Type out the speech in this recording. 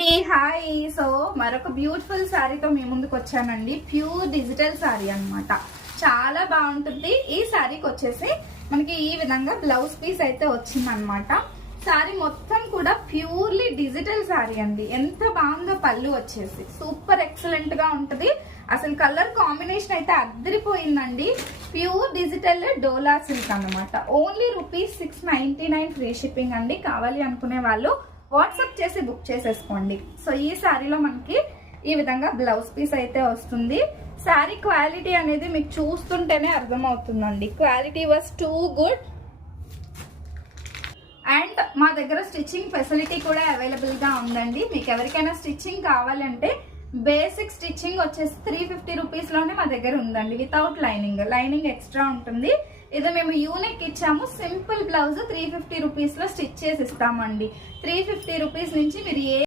Hi. So మరొక beautiful శారీతో మీ ముందుకు వచ్చానండి. ప్యూర్ డిజిటల్ శారీ అన్నమాట. చాలా బాగుంటుంది. ఈ శారీకి వచ్చేసి మనకి ఈ విధంగా బ్లౌజ్ పీస్ అయితే వచ్చిందనమాట. శారీ మొత్తం కూడా ప్యూర్లీ డిజిటల్ శారీ అండి. ఎంత బాగుందో పళ్ళు వచ్చేసి సూపర్ ఎక్సలెంట్ గా ఉంటది. అసలు కలర్ కాంబినేషన్ అయితే అద్దరిపోయిందండి. ప్యూర్ డిజిటల్ డోలా సిల్క్ అనమాట. ఓన్లీ ₹699 ఫ్రీ షిప్పింగ్ అండి. కావాలి అనుకునే వాళ్ళు వాట్సాప్ చేసి బుక్ చేసేసుకోండి. సో ఈ శారీలో మనకి ఈ విధంగా బ్లౌజ్ పీస్ అయితే వస్తుంది. శారీ క్వాలిటీ అనేది మీకు చూస్తుంటేనే అర్థమవుతుందండి. Quality was too good. And మా దగ్గర స్టిచ్చింగ్ ఫెసిలిటీ కూడా అవైలబుల్ గా ఉందండి. మీకు ఎవరికైనా స్టిచ్చింగ్ కావాలంటే బేసిక్ స్టిచ్చింగ్ వచ్చేసి ₹350 లోనే మా దగ్గర ఉందండి. వితౌట్ లైనింగ్ ఎక్స్ట్రా ఉంటుంది. ఇది మేము యూనిక్ ఇచ్చాము. సింపుల్ బ్లౌజ్ ₹350 లో స్టిచ్ చేసి ఇస్తామండి. ₹350 నుంచి మీరు ఏ